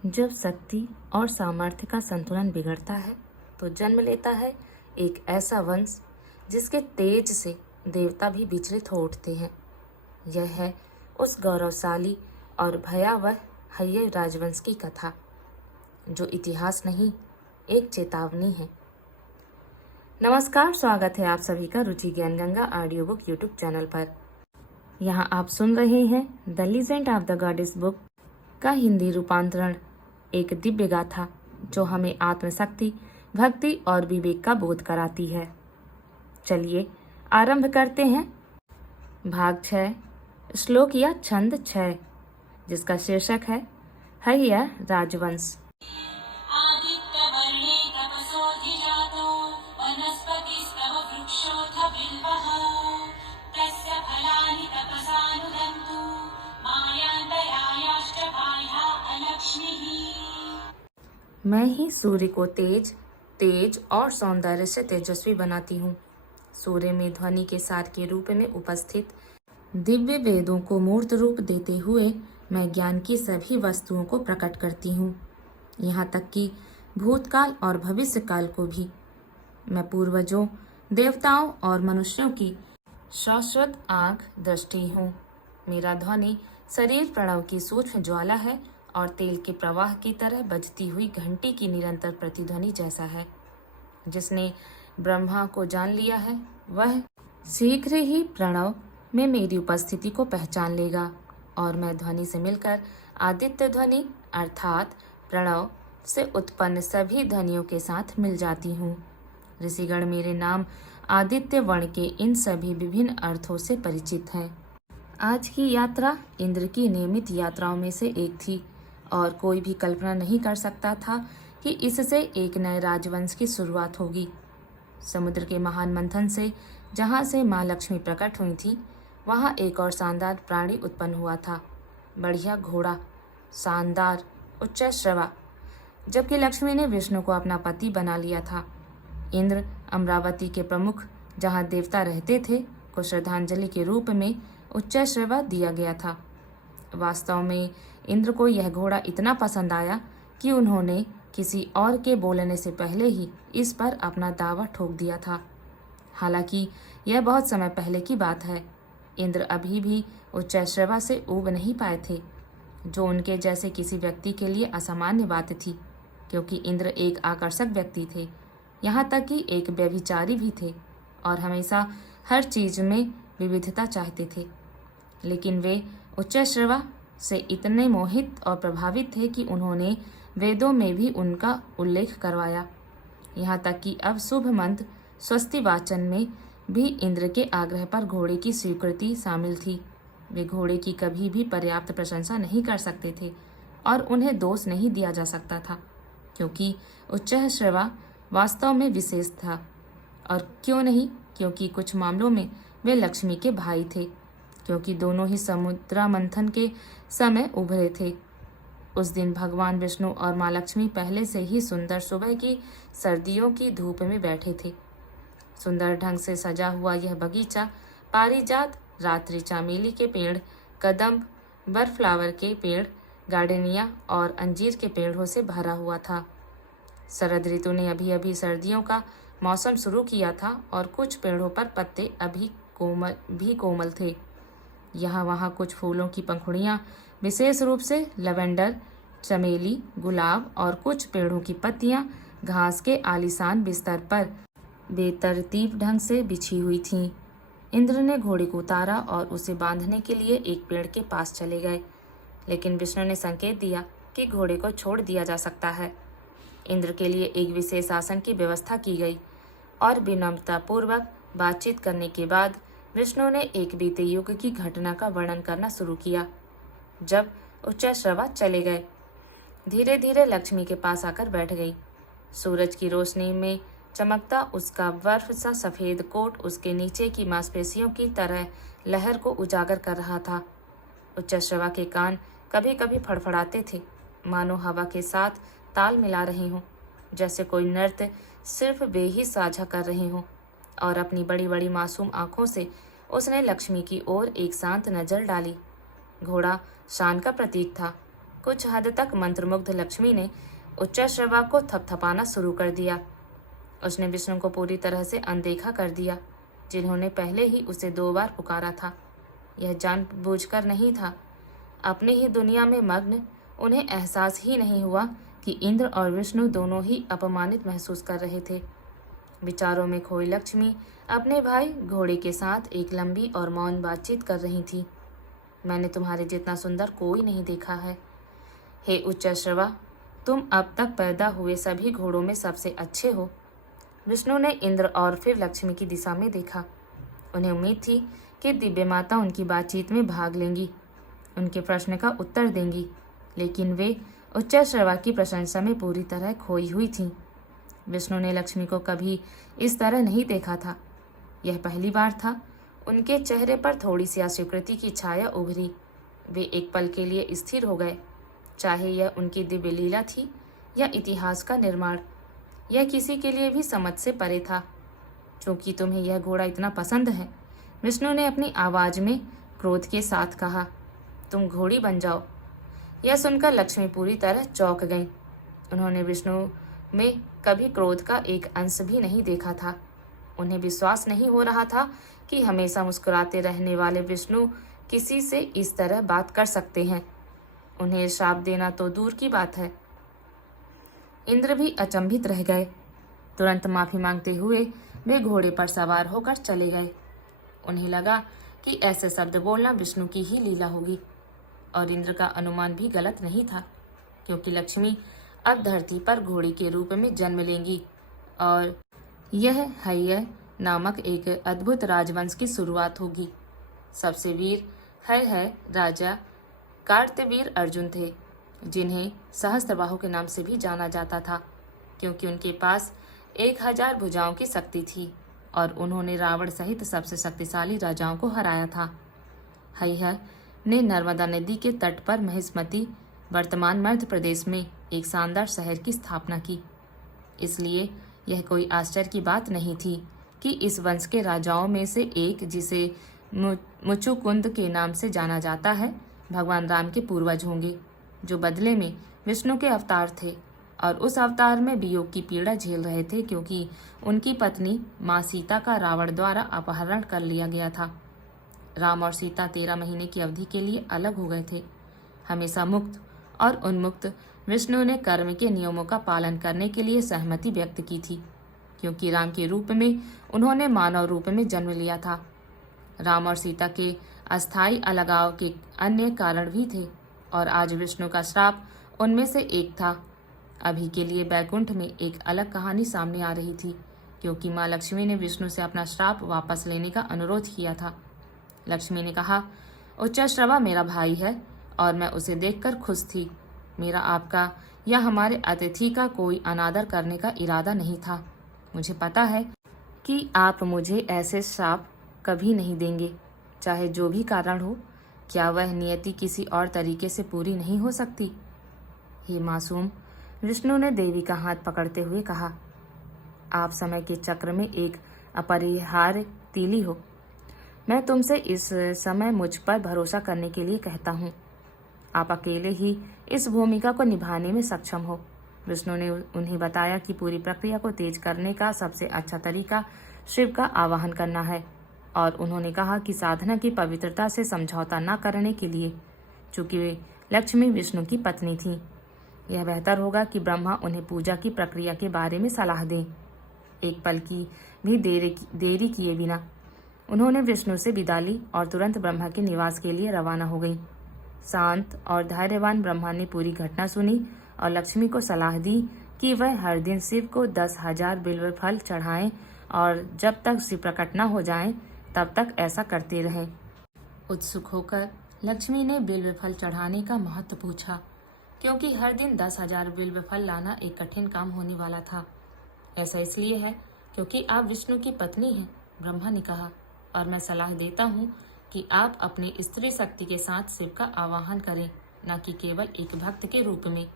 जब शक्ति और सामर्थ्य का संतुलन बिगड़ता है तो जन्म लेता है एक ऐसा वंश जिसके तेज से देवता भी विचलित हो उठते हैं। यह है उस गौरवशाली और भयावह हय्य राजवंश की कथा, जो इतिहास नहीं, एक चेतावनी है। नमस्कार, स्वागत है आप सभी का रुचि ज्ञान Ganga audio book YouTube channel पर। यहाँ आप सुन रहे हैं the legend of the goddess book का हिंदी रूपांतरण, एक दिव्य गाथा जो हमें आत्मशक्ति, भक्ति और विवेक का बोध कराती है। चलिए आरंभ करते हैं। भाग 6, श्लोक या छंद 6, जिसका शीर्षक है हय्य राजवंश। मैं ही सूर्य को तेज और सौंदर्य से तेजस्वी बनाती हूँ। सूर्य में ध्वनि के सार के रूप में उपस्थित दिव्य वेदों को मूर्त रूप देते हुए मैं ज्ञान की सभी वस्तुओं को प्रकट करती हूँ, यहाँ तक कि भूतकाल और भविष्यकाल को भी। मैं पूर्वजों, देवताओं और मनुष्यों की शाश्वत आँख दृष्टि हूँ। मेरा ध्वनि शरीर प्रणव की सूक्ष्म ज्वाला है और तेल के प्रवाह की तरह बजती हुई घंटी की निरंतर प्रतिध्वनि जैसा है। जिसने ब्रह्मा को जान लिया है वह शीघ्र ही प्रणव में मेरी उपस्थिति को पहचान लेगा और मैं ध्वनि से मिलकर आदित्य ध्वनि अर्थात प्रणव से उत्पन्न सभी ध्वनियों के साथ मिल जाती हूँ। ऋषिगण मेरे नाम आदित्य वर्ण के इन सभी विभिन्न अर्थों से परिचित हैं। आज की यात्रा इंद्र की नियमित यात्राओं में से एक थी और कोई भी कल्पना नहीं कर सकता था कि इससे एक नए राजवंश की शुरुआत होगी। समुद्र के महान मंथन से जहाँ से माँ लक्ष्मी प्रकट हुई थी, वहाँ एक और शानदार प्राणी उत्पन्न हुआ था, बढ़िया घोड़ा, शानदार उच्चैःश्रवा। जबकि लक्ष्मी ने विष्णु को अपना पति बना लिया था। इंद्र अमरावती के प्रमुख, जहाँ देवता रहते थे, को श्रद्धांजलि के रूप में उच्चैःश्रवा दिया गया था। वास्तव में इंद्र को यह घोड़ा इतना पसंद आया कि उन्होंने किसी और के बोलने से पहले ही इस पर अपना दावा ठोक दिया था। हालांकि यह बहुत समय पहले की बात है। इंद्र अभी भी उच्चैःश्रवा से ऊब नहीं पाए थे, जो उनके जैसे किसी व्यक्ति के लिए असामान्य बात थी, क्योंकि इंद्र एक आकर्षक व्यक्ति थे, यहाँ तक कि एक व्यभिचारी भी थे और हमेशा हर चीज में विविधता चाहते थे। लेकिन वे उच्चैःश्रवा से इतने मोहित और प्रभावित थे कि उन्होंने वेदों में भी उनका उल्लेख करवाया। यहाँ तक कि अब शुभ मंत्र स्वस्ति वाचन में भी इंद्र के आग्रह पर घोड़े की स्वीकृति शामिल थी। वे घोड़े की कभी भी पर्याप्त प्रशंसा नहीं कर सकते थे और उन्हें दोष नहीं दिया जा सकता था, क्योंकि उच्चैःश्रवा वास्तव में विशेष था। और क्यों नहीं, क्योंकि कुछ मामलों में वे लक्ष्मी के भाई थे, क्योंकि दोनों ही समुद्रा मंथन के समय उभरे थे। उस दिन भगवान विष्णु और माँ लक्ष्मी पहले से ही सुंदर सुबह की सर्दियों की धूप में बैठे थे। सुंदर ढंग से सजा हुआ यह बगीचा पारिजात, रात्रि चमेली के पेड़, कदम्ब, बरफ्लावर के पेड़, गार्डेनिया और अंजीर के पेड़ों से भरा हुआ था। शरद ऋतु ने अभी अभी सर्दियों का मौसम शुरू किया था और कुछ पेड़ों पर पत्ते अभी कोमल थे। यहाँ वहाँ कुछ फूलों की पंखुड़ियाँ, विशेष रूप से लवेंडर, चमेली, गुलाब और कुछ पेड़ों की पत्तियाँ घास के आलीशान बिस्तर पर बेतरतीब ढंग से बिछी हुई थीं। इंद्र ने घोड़े को उतारा और उसे बांधने के लिए एक पेड़ के पास चले गए, लेकिन विष्णु ने संकेत दिया कि घोड़े को छोड़ दिया जा सकता है। इंद्र के लिए एक विशेष आसन की व्यवस्था की गई और विनम्रतापूर्वक बातचीत करने के बाद विष्णु ने एक बीते युग की घटना का वर्णन करना शुरू किया। जब उच्चैःश्रवा चले गए, धीरे धीरे लक्ष्मी के पास आकर बैठ गई। सूरज की रोशनी में चमकता उसका बर्फ सा सफेद कोट उसके नीचे की मांसपेशियों की तरह लहर को उजागर कर रहा था। उच्चैःश्रवा के कान कभी कभी फड़फड़ाते थे, मानो हवा के साथ ताल मिला रहे हों, जैसे कोई नृत्य सिर्फ वे ही साझा कर रहे हों। और अपनी बड़ी बड़ी मासूम आंखों से उसने लक्ष्मी की ओर एक शांत नजर डाली। घोड़ा शान का प्रतीक था, कुछ हद तक मंत्रमुग्ध लक्ष्मी ने उच्चैःश्रवा को थपथपाना शुरू कर दिया। उसने विष्णु को पूरी तरह से अनदेखा कर दिया, जिन्होंने पहले ही उसे 2 बार पुकारा था। यह जानबूझकर नहीं था। अपनी ही दुनिया में मग्न उन्हें एहसास ही नहीं हुआ कि इंद्र और विष्णु दोनों ही अपमानित महसूस कर रहे थे। विचारों में खोई लक्ष्मी अपने भाई घोड़े के साथ एक लंबी और मौन बातचीत कर रही थी। मैंने तुम्हारे जितना सुंदर कोई नहीं देखा है। हे उच्चैःश्रवा, तुम अब तक पैदा हुए सभी घोड़ों में सबसे अच्छे हो। विष्णु ने इंद्र और फिर लक्ष्मी की दिशा में देखा। उन्हें उम्मीद थी कि दिव्य माता उनकी बातचीत में भाग लेंगी, उनके प्रश्न का उत्तर देंगी, लेकिन वे उच्चैःश्रवा की प्रशंसा में पूरी तरह खोई हुई थीं। विष्णु ने लक्ष्मी को कभी इस तरह नहीं देखा था। यह पहली बार था। उनके चेहरे पर थोड़ी सी अस्वीकृति की छाया उभरी। वे एक पल के लिए स्थिर हो गए। चाहे यह उनकी दिव्य लीला थी या इतिहास का निर्माण, यह किसी के लिए भी समझ से परे था। चूंकि तुम्हें यह घोड़ा इतना पसंद है, विष्णु ने अपनी आवाज में क्रोध के साथ कहा, तुम घोड़ी बन जाओ। यह सुनकर लक्ष्मी पूरी तरह चौंक गईं। उन्होंने विष्णु में कभी क्रोध का एक अंश भी नहीं देखा था। उन्हें विश्वास नहीं हो रहा था कि हमेशा मुस्कुराते रहने वाले विष्णु किसी से इस तरह बात कर सकते हैं। उन्हें श्राप देना तो दूर की बात है। इंद्र भी अचंभित रह गए। तुरंत माफी मांगते हुए वे घोड़े पर सवार होकर चले गए। उन्हें लगा कि ऐसे शब्द बोलना विष्णु की ही लीला होगी, और इंद्र का अनुमान भी गलत नहीं था, क्योंकि लक्ष्मी अब धरती पर घोड़ी के रूप में जन्म लेंगी और यह हैय नामक एक अद्भुत राजवंश की शुरुआत होगी। सबसे वीर है राजा कार्तवीर अर्जुन थे, जिन्हें सहस्त्रबाहु के नाम से भी जाना जाता था, क्योंकि उनके पास 1000 भुजाओं की शक्ति थी और उन्होंने रावण सहित सबसे शक्तिशाली राजाओं को हराया था। हैय ने नर्मदा नदी के तट पर महिष्मती, वर्तमान मध्य प्रदेश में एक शानदार शहर की स्थापना की। इसलिए यह कोई आश्चर्य की बात नहीं थी कि इस वंश के राजाओं में से एक, जिसे मुचुकुंद के नाम से जाना जाता है, भगवान राम के पूर्वज होंगे, जो बदले में विष्णु के अवतार थे और उस अवतार में वियोग की पीड़ा झेल रहे थे, क्योंकि उनकी पत्नी माँ सीता का रावण द्वारा अपहरण कर लिया गया था। राम और सीता 13 महीने की अवधि के लिए अलग हो गए थे। हमेशा मुक्त और उन्मुक्त विष्णु ने कर्म के नियमों का पालन करने के लिए सहमति व्यक्त की थी, क्योंकि राम के रूप में उन्होंने मानव रूप में जन्म लिया था। राम और सीता के अस्थायी अलगाव के अन्य कारण भी थे, और आज विष्णु का श्राप उनमें से एक था। अभी के लिए बैकुंठ में एक अलग कहानी सामने आ रही थी, क्योंकि माँ लक्ष्मी ने विष्णु से अपना श्राप वापस लेने का अनुरोध किया था। लक्ष्मी ने कहा, उच्चैःश्रवा मेरा भाई है और मैं उसे देखकर खुश थी। मेरा आपका या हमारे अतिथि का कोई अनादर करने का इरादा नहीं था। मुझे पता है कि आप मुझे ऐसे श्राप कभी नहीं देंगे, चाहे जो भी कारण हो। क्या वह नियति किसी और तरीके से पूरी नहीं हो सकती? हे मासूम, विष्णु ने देवी का हाथ पकड़ते हुए कहा, आप समय के चक्र में एक अपरिहार्य तीली हो। मैं तुमसे इस समय मुझ पर भरोसा करने के लिए कहता हूँ। आप अकेले ही इस भूमिका को निभाने में सक्षम हो। विष्णु ने उन्हें बताया कि पूरी प्रक्रिया को तेज करने का सबसे अच्छा तरीका शिव का आवाहन करना है, और उन्होंने कहा कि साधना की पवित्रता से समझौता न करने के लिए, चूंकि लक्ष्मी विष्णु की पत्नी थी, यह बेहतर होगा कि ब्रह्मा उन्हें पूजा की प्रक्रिया के बारे में सलाह दें। एक पल की भी देरी किए बिना उन्होंने विष्णु से विदा ली और तुरंत ब्रह्मा के निवास के लिए रवाना हो गई। शांत और धैर्यवान ब्रह्मा ने पूरी घटना सुनी और लक्ष्मी को सलाह दी कि वह हर दिन शिव को 10,000 बिल्व फल चढ़ाएं और जब तक शिव प्रकट न हो जाएं तब तक ऐसा करते रहें। उत्सुक होकर लक्ष्मी ने बिल्व फल चढ़ाने का महत्व पूछा, क्योंकि हर दिन 10,000 बिल्व फल लाना एक कठिन काम होने वाला था। ऐसा इसलिए है क्योंकि आप विष्णु की पत्नी हैं, ब्रह्मा ने कहा, और मैं सलाह देता हूँ कि आप अपने स्त्री शक्ति के साथ शिव का आवाहन करें, न कि केवल एक भक्त के रूप में।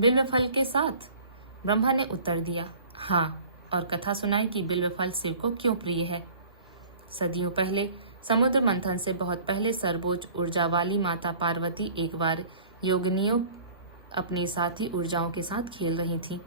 बिल्व फल के साथ? ब्रह्मा ने उत्तर दिया, हाँ, और कथा सुनाई कि बिल्व फल शिव को क्यों प्रिय है। सदियों पहले समुद्र मंथन से बहुत पहले सर्वोच्च ऊर्जा वाली माता पार्वती एक बार योगिनियों अपनी साथी ऊर्जाओं के साथ खेल रही थीं।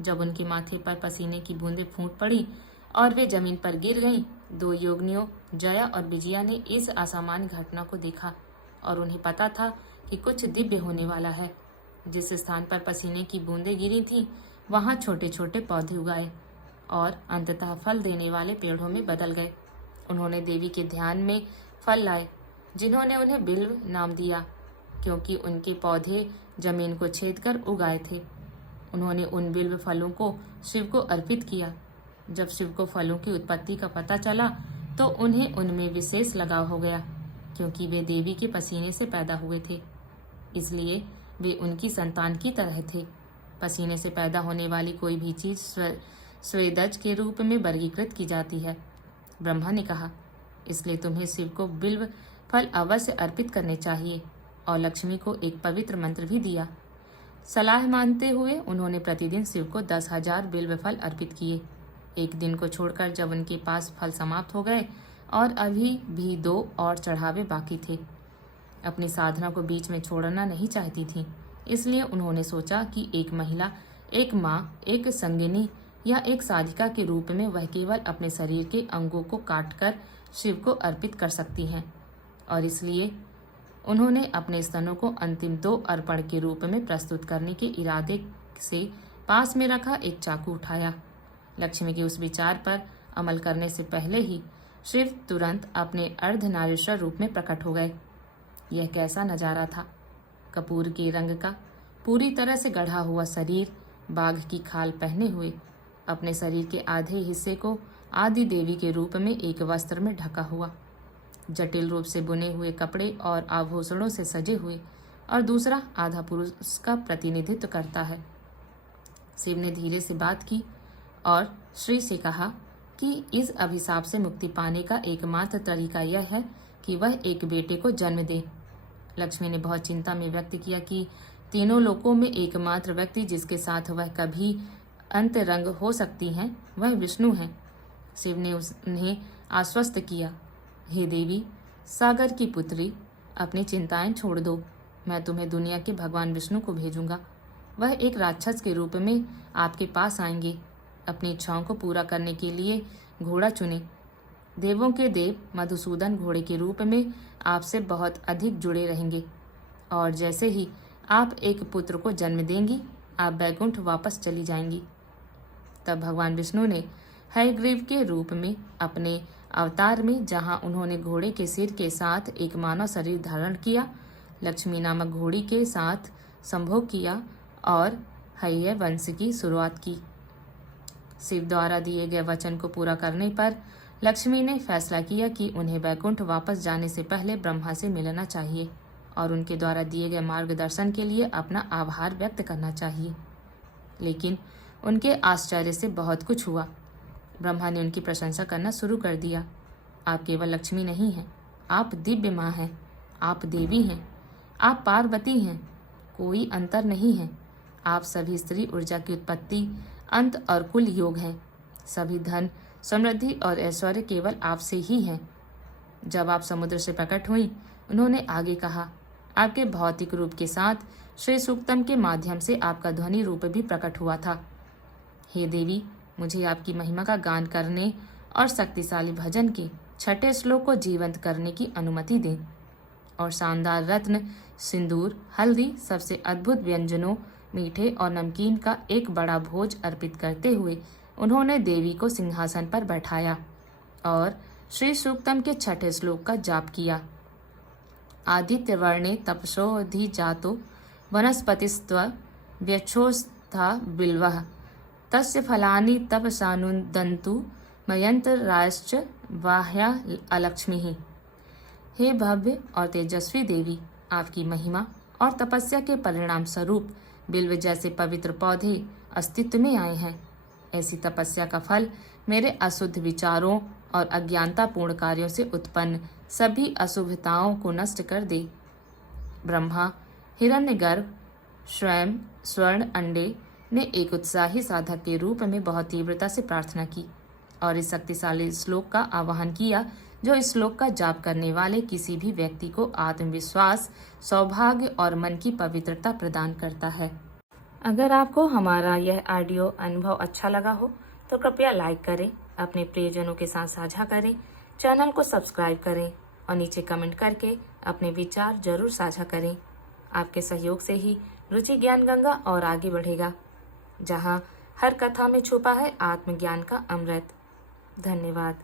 जब उनके माथे पर पसीने की बूंदें फूट पड़ी और वे जमीन पर गिर गईं, दो योगिनियों जया और विजया ने इस असामान्य घटना को देखा और उन्हें पता था कि कुछ दिव्य होने वाला है। जिस स्थान पर पसीने की बूंदें गिरी थीं, वहां छोटे छोटे पौधे उगाए और अंततः फल देने वाले पेड़ों में बदल गए। उन्होंने देवी के ध्यान में फल लाए, जिन्होंने उन्हें बिल्व नाम दिया, क्योंकि उनके पौधे जमीन को छेद कर उगाए थे। उन्होंने उन बिल्व फलों को शिव को अर्पित किया। जब शिव को फलों की उत्पत्ति का पता चला तो उन्हें उनमें विशेष लगाव हो गया, क्योंकि वे देवी के पसीने से पैदा हुए थे, इसलिए वे उनकी संतान की तरह थे। पसीने से पैदा होने वाली कोई भी चीज स्वेदज के रूप में वर्गीकृत की जाती है। ब्रह्मा ने कहा, इसलिए तुम्हें शिव को बिल्व फल अवश्य अर्पित करने चाहिए, और लक्ष्मी को एक पवित्र मंत्र भी दिया। सलाह मानते हुए उन्होंने प्रतिदिन शिव को 10,000 बिल्व फल अर्पित किए। एक दिन को छोड़कर जब उनके पास फल समाप्त हो गए और अभी भी 2 और चढ़ावे बाकी थे। अपनी साधना को बीच में छोड़ना नहीं चाहती थी, इसलिए उन्होंने सोचा कि एक महिला, एक माँ, एक संगिनी या एक साधिका के रूप में वह केवल अपने शरीर के अंगों को काटकर शिव को अर्पित कर सकती हैं, और इसलिए उन्होंने अपने स्तनों को अंतिम 2 अर्पण के रूप में प्रस्तुत करने के इरादे से पास में रखा एक चाकू उठाया। लक्ष्मी के उस विचार पर अमल करने से पहले ही शिव तुरंत अपने अर्धनारीश्वर रूप में प्रकट हो गए। यह कैसा नजारा था! कपूर के रंग का पूरी तरह से गढ़ा हुआ शरीर, बाघ की खाल पहने हुए, अपने शरीर के आधे हिस्से को आदि देवी के रूप में एक वस्त्र में ढका हुआ, जटिल रूप से बुने हुए कपड़े और आभूषणों से सजे हुए, और दूसरा आधा पुरुष का प्रतिनिधित्व करता है। शिव ने धीरे से बात की और श्री से कहा कि इस अभिशाप से मुक्ति पाने का एकमात्र तरीका यह है कि वह एक बेटे को जन्म दे। लक्ष्मी ने बहुत चिंता में व्यक्त किया कि तीनों लोकों में एकमात्र व्यक्ति जिसके साथ वह कभी अंतरंग हो सकती हैं, वह विष्णु हैं। शिव ने उन्हें आश्वस्त किया, हे देवी, सागर की पुत्री, अपनी चिंताएं छोड़ दो। मैं तुम्हें दुनिया के भगवान विष्णु को भेजूंगा। वह एक राक्षस के रूप में आपके पास आएंगे। अपनी इच्छाओं को पूरा करने के लिए घोड़ा चुने। देवों के देव मधुसूदन घोड़े के रूप में आपसे बहुत अधिक जुड़े रहेंगे, और जैसे ही आप एक पुत्र को जन्म देंगी, आप बैकुंठ वापस चली जाएंगी। तब भगवान विष्णु ने हयग्रीव के रूप में अपने अवतार में, जहां उन्होंने घोड़े के सिर के साथ एक मानव शरीर धारण किया, लक्ष्मी नामक घोड़ी के साथ संभोग किया और हय्य वंश की शुरुआत की। शिव द्वारा दिए गए वचन को पूरा करने पर लक्ष्मी ने फैसला किया कि उन्हें वैकुंठ वापस जाने से पहले ब्रह्मा से मिलना चाहिए और उनके द्वारा दिए गए मार्गदर्शन के लिए अपना आभार व्यक्त करना चाहिए। लेकिन उनके आश्चर्य से बहुत कुछ हुआ। ब्रह्मा ने उनकी प्रशंसा करना शुरू कर दिया। आप केवल लक्ष्मी नहीं हैं, आप दिव्य माँ हैं, आप देवी हैं, आप पार्वती हैं, कोई अंतर नहीं है। आप सभी स्त्री ऊर्जा की उत्पत्ति, अंत और कुल योग हैं। सभी धन, समृद्धि और ऐश्वर्य केवल आपसे ही हैं। जब आप समुद्र से प्रकट हुई, उन्होंने आगे कहा, आपके भौतिक रूप के साथ श्री सूक्तम के माध्यम से आपका ध्वनि रूप भी प्रकट हुआ था। हे देवी, मुझे आपकी महिमा का गान करने और शक्तिशाली भजन के 6ठे श्लोक को जीवंत करने की अनुमति दें। और शानदार रत्न, सिंदूर, हल्दी, सबसे अद्भुत व्यंजनों, मीठे और नमकीन का एक बड़ा भोज अर्पित करते हुए उन्होंने देवी को सिंहासन पर बैठाया और श्री सूक्तम के 6ठे श्लोक का जाप किया। आदित्य वर्णे तपसोधि जातो वनस्पतिस्त्व व्यक्षोस्था बिल्वः तस्य फलानि तपसानुदन्तु मयंतराश्च बाह्या अलक्ष्मी। हे भव्य और तेजस्वी देवी, आपकी महिमा और तपस्या के परिणाम स्वरूप बिल्व जैसे पवित्र पौधे अस्तित्व में आए हैं। ऐसी तपस्या का फल मेरे अशुद्ध विचारों और अज्ञानतापूर्ण कार्यों से उत्पन्न सभी अशुभताओं को नष्ट कर दे। ब्रह्मा, हिरण्यगर्भ, स्वयं स्वर्ण अंडे ने एक उत्साही साधक के रूप में बहुत तीव्रता से प्रार्थना की और इस शक्तिशाली श्लोक का आवाहन किया जो इस श्लोक का जाप करने वाले किसी भी व्यक्ति को आत्मविश्वास, सौभाग्य और मन की पवित्रता प्रदान करता है। अगर आपको हमारा यह ऑडियो अनुभव अच्छा लगा हो तो कृपया लाइक करें, अपने प्रियजनों के साथ साझा करें, चैनल को सब्सक्राइब करें और नीचे कमेंट करके अपने विचार जरूर साझा करें। आपके सहयोग से ही रुचि ज्ञान गंगा और आगे बढ़ेगा, जहां हर कथा में छुपा है आत्मज्ञान का अमृत। धन्यवाद।